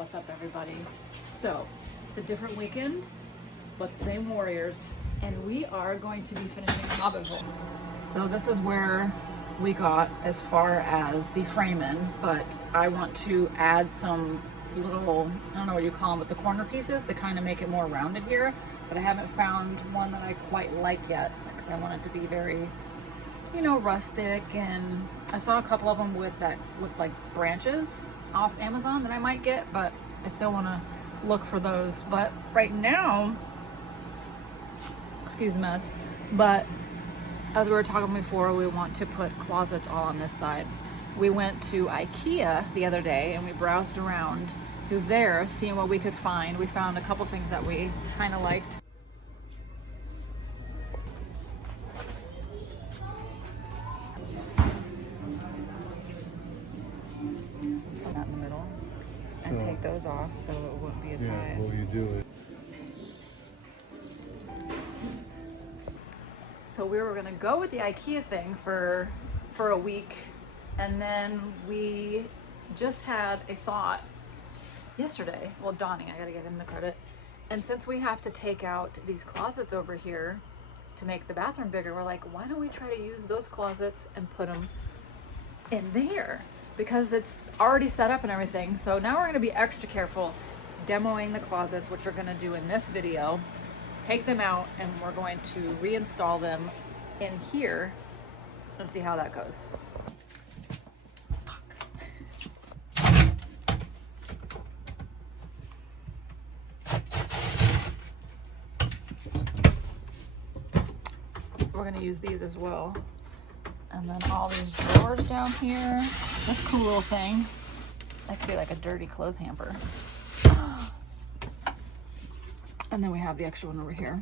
What's up, everybody? So it's a different weekend, but the same warriors, and we are going to be finishing Hobbit Hole. So this is where we got as far as the frame in, but I want to add some little, I don't know what you call them, but the corner pieces to kind of make it more rounded here. But I haven't found one that I quite like yet because I want it to be very, you know, rustic. And I saw a couple of them with like branches off Amazon that I might get, but I still want to look for those. But right now, excuse the mess, but as we were talking before, we want to put closets all on this side. We went to IKEA the other day and we browsed around through there, seeing what we could find. We found a couple things that we kind of liked. Put that in the middle and take those off so it wouldn't be as high. Yeah, well, you do it. So we were gonna go with the IKEA thing for a week, and then we just had a thought yesterday. Well, Donnie, I gotta give him the credit. And since we have to take out these closets over here to make the bathroom bigger, we're like, why don't we try to use those closets and put them in there? Because it's already set up and everything. So now we're gonna be extra careful demoing the closets, which we're gonna do in this video. Take them out and we're going to reinstall them in here and see how that goes. We're going to use these as well. And then all these drawers down here. This cool little thing. That could be like a dirty clothes hamper. And then we have the extra one over here.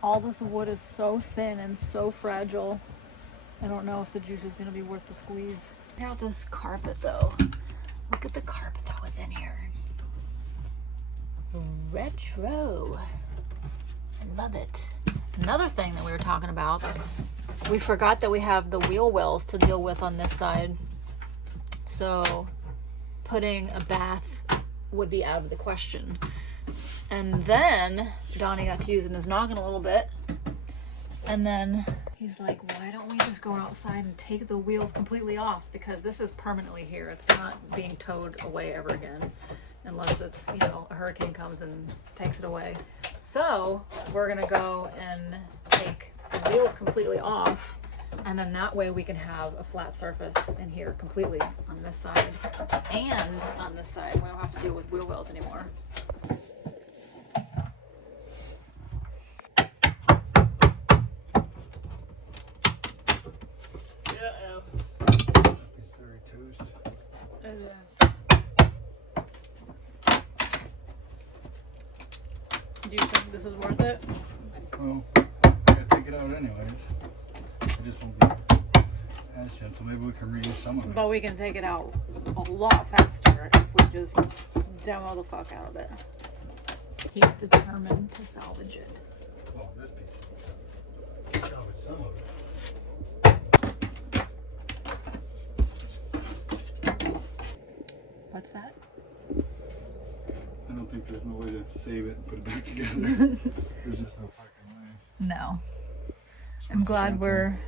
All this wood is so thin and so fragile. I don't know if the juice is going to be worth the squeeze. Check out this carpet though. Look at the carpet that was in here. Retro. I love it. Another thing that we were talking about, we forgot that we have the wheel wells to deal with on this side. So putting a bath would be out of the question. And then Donnie got to using his noggin a little bit. And then he's like, why don't we just go outside and take the wheels completely off? Because this is permanently here. It's not being towed away ever again. Unless it's, you know, a hurricane comes and takes it away. So we're gonna go and take the wheels completely off. And then that way we can have a flat surface in here completely on this side. And on this side, we don't have to deal with wheel wells anymore. Do you think this is worth it? Well, I gotta take it out anyways. It just won't be as gentle. Maybe we can reuse some of it. But we can take it out a lot faster if we just demo the fuck out of it. He's determined to salvage it. Well, this piece. Salvage some of it. What's that? I don't think there's no way to save it and put it back together. There's just no fucking way. No. I'm glad we're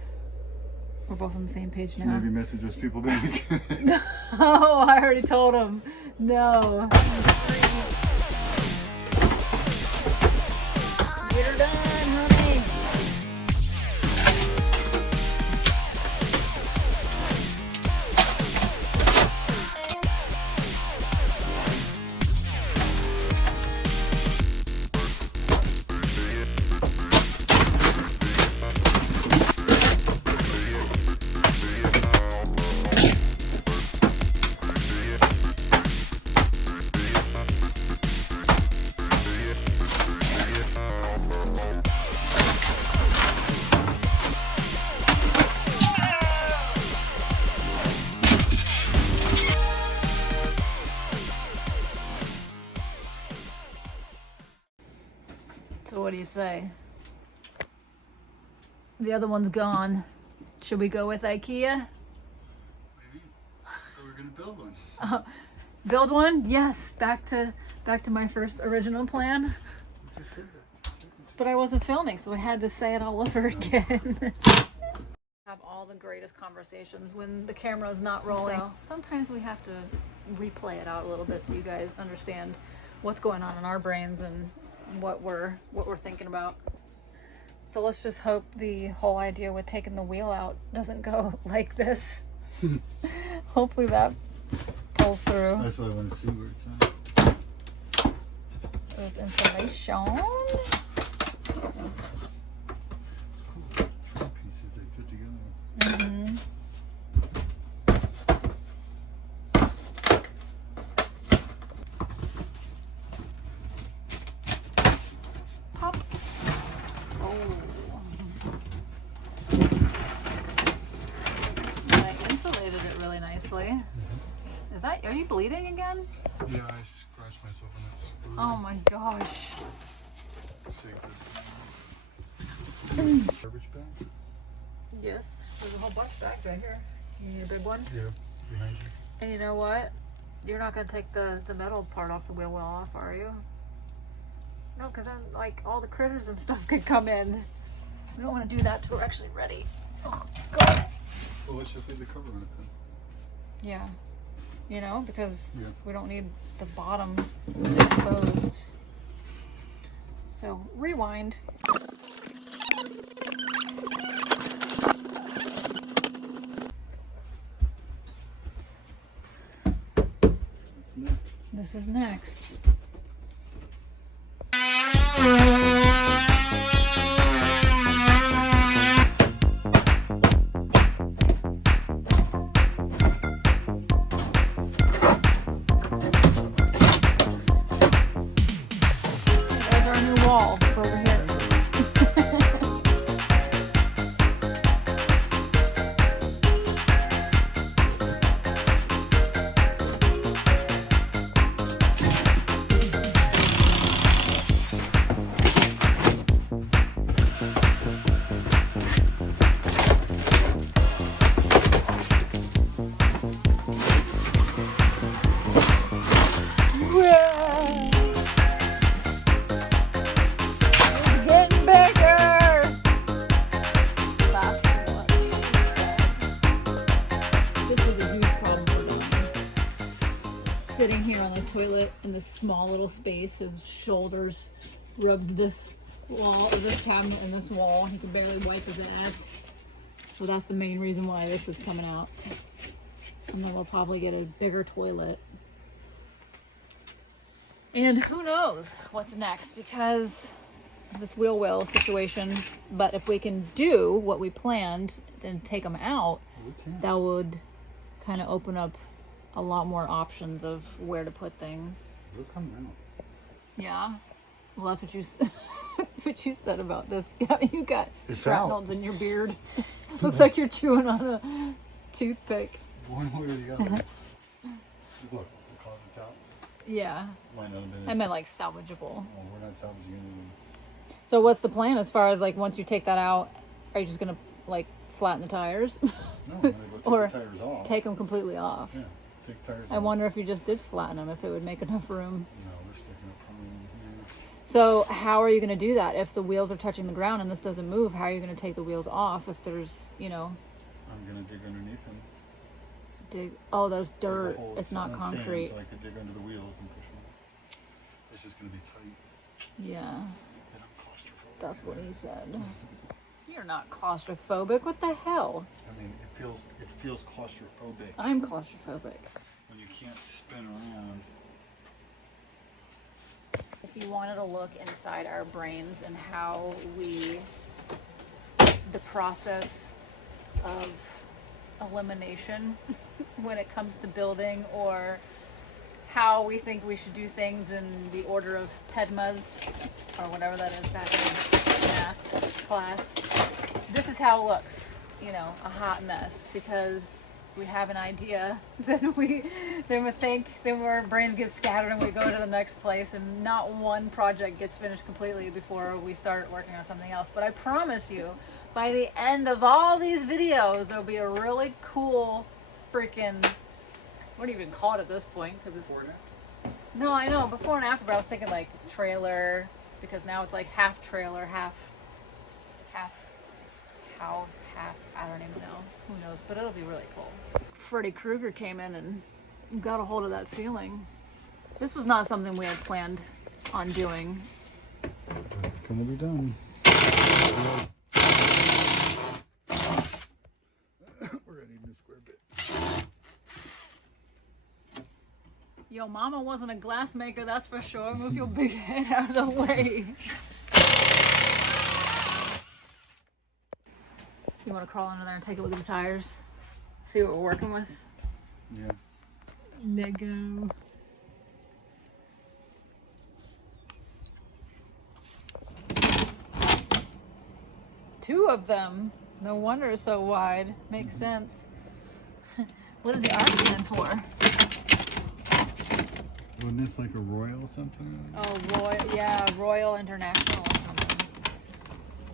both on the same page now. Maybe message those people back. No, I already told him. No. Get her done, honey. So what do you say? The other one's gone. Should we go with IKEA? Maybe. But we're gonna build one. Build one? Yes. Back to my first original plan. We just said that. But I wasn't filming, so I had to say it all over again. Have all the greatest conversations when the camera's not rolling. So sometimes we have to replay it out a little bit so you guys understand what's going on in our brains and what we're thinking about. So let's just hope the whole idea with taking the wheel out doesn't go like this. Hopefully that pulls through. That's what I want to see where it's at. There's insulation. Cool. Trim pieces, they fit together. Mm-hmm. Pop. Oh. I insulated it really nicely. Mm-hmm. Is that, are you bleeding again? Yeah, I scratched myself on that screw. Oh my gosh. Garbage bag? Yes, there's a whole bunch back right here. You need a big one? Yeah, behind you. And you know what? You're not going to take the metal part off the wheel well off, are you? No, because then, like, all the critters and stuff could come in. We don't want to do that till we're actually ready. Oh, God. Well, let's just leave the cover on it then. Yeah. You know, because Yeah. we don't need the bottom exposed. So, rewind. What's next? This is next. There's our new wall for over here. It's getting bigger. This was a huge problem for Don. Sitting here on the toilet in this small little space, his shoulders rubbed this wall, this cabinet, and this wall. He could barely wipe his ass. So that's the main reason why this is coming out. And then we'll probably get a bigger toilet. And who knows what's next because of this wheel well situation. But if we can do what we planned and take them out, that would kind of open up a lot more options of where to put things. They'll come out. Yeah. Well, that's what you what you said about this. Yeah, you got It's shrapnels out. in your beard. Looks like you're chewing on a toothpick. One way or the other. Look, the closet's out. Yeah. Might not have been. I meant like salvageable. Oh, we're not salvaging anything. So what's the plan as far as like once you take that out? Are you just gonna like flatten the tires? No, I'm gonna go Or take the tires off. Take them completely off. Yeah, take the tires I off. wonder if you just did flatten them, if it would make enough room. No, they're sticking up probably in here. So how are you gonna do that if the wheels are touching the ground and this doesn't move? How are you gonna take the wheels off if there's, you know, I'm gonna dig underneath them. dig? Oh, there's Dig a dirt. hole It's not in sand concrete. So I could dig under the wheels and push them. It's just gonna be tight. Yeah, And I'm claustrophobic. that's what he said. You're not claustrophobic. What the hell? I mean, it feels claustrophobic I'm claustrophobic. when you can't spin around. If you wanted to look inside our brains and how the process of elimination when it comes to building, or how we think we should do things in the order of PEDMAs, or whatever that is back in math class. This is how it looks, you know, a hot mess, because we have an idea, then our brains get scattered and we go to the next place, and not one project gets finished completely before we start working on something else. But I promise you, by the end of all these videos, there'll be a really cool freaking, what do you even call it at this point? Because it's no, I know, before and after, but I was thinking like trailer, because now it's like half trailer, half house, half, I don't even know, who knows, but it'll be really cool. Freddy Krueger came in and got a hold of that ceiling. This was not something we had planned on doing. It's gonna be done. We're gonna need a new square bit. Yo, mama wasn't a glass maker, that's for sure. Move your big head out of the way. You want to crawl under there and take a look at the tires? See what we're working with? Yeah. Lego. Two of them. No wonder it's so wide. Makes sense. What does the R stand for? Wasn't this like a Royal something? Oh, yeah, Royal International or something.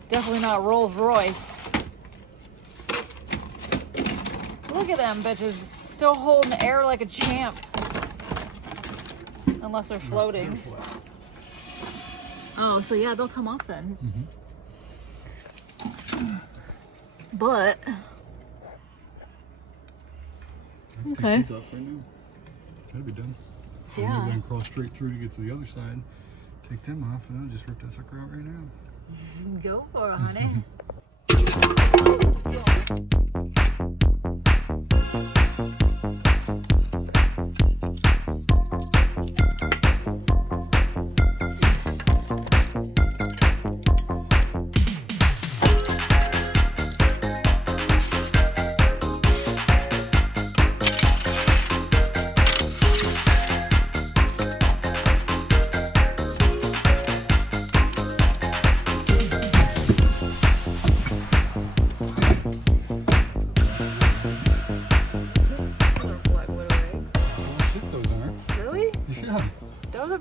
Definitely not Rolls Royce. Look at them bitches, still holding the air like a champ. Unless they're floating. Oh, so yeah, they'll come off then. But okay. Take these off right now. That'd be done. Yeah. And then crawl straight through to get to the other side. Take them off, and I'll just rip that sucker out right now. Go for it, honey.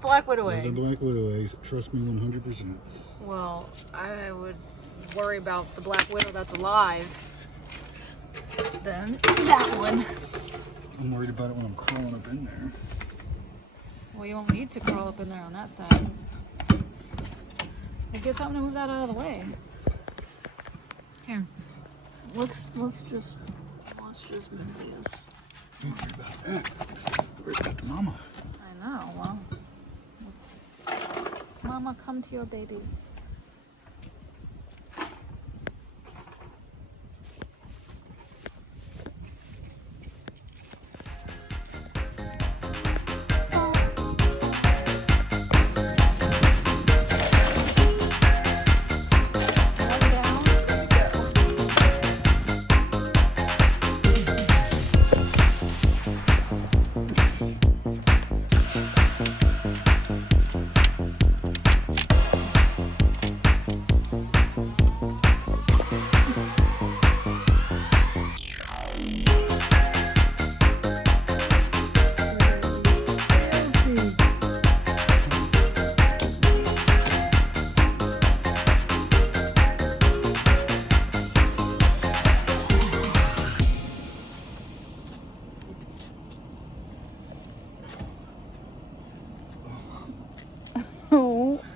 Black widow eggs. Those are black widow eggs. Trust me 100%. Well, I would worry about the black widow that's alive than that one. I'm worried about it when I'm crawling up in there. Well, you won't need to crawl up in there on that side. We'll get something to move that out of the way. Here, let's just move this. Don't worry about that. Where's that to Mama? I know. Well. Mama, come to your babies.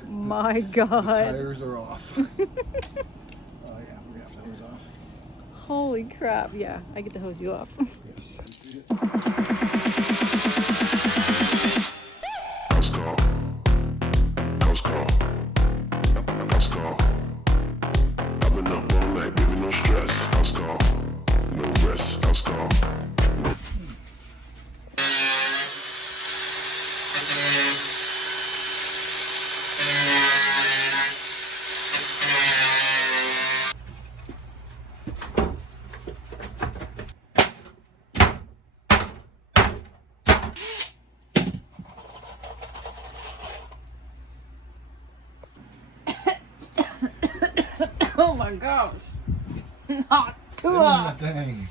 My God. The tires are off. Oh yeah, we're gonna have to hose off. Holy crap, yeah, I get to hose you off. Yes. House call. House call. House call. I've been up all night, baby, no stress. House call. No rest. House call. No. Oh my gosh. Not too hot. Dang.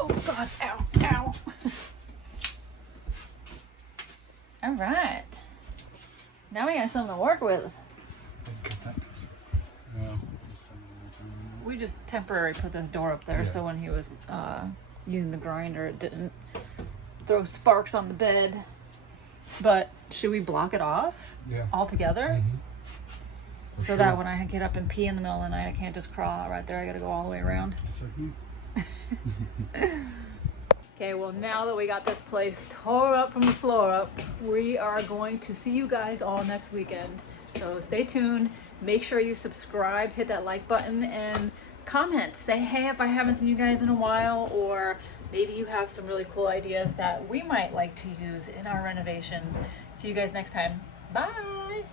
Oh God, ow, ow. All right. Now we got something to work with. We just temporarily put this door up there so when he was using the grinder, it didn't throw sparks on the bed. But should we block it off altogether? So that when I get up and pee in the middle of the night, I can't just crawl out right there. I got to go all the way around. Okay, well, now that we got this place tore up from the floor up, we are going to see you guys all next weekend. So stay tuned. Make sure you subscribe, hit that like button, and comment. Say hey if I haven't seen you guys in a while, or maybe you have some really cool ideas that we might like to use in our renovation. See you guys next time. Bye!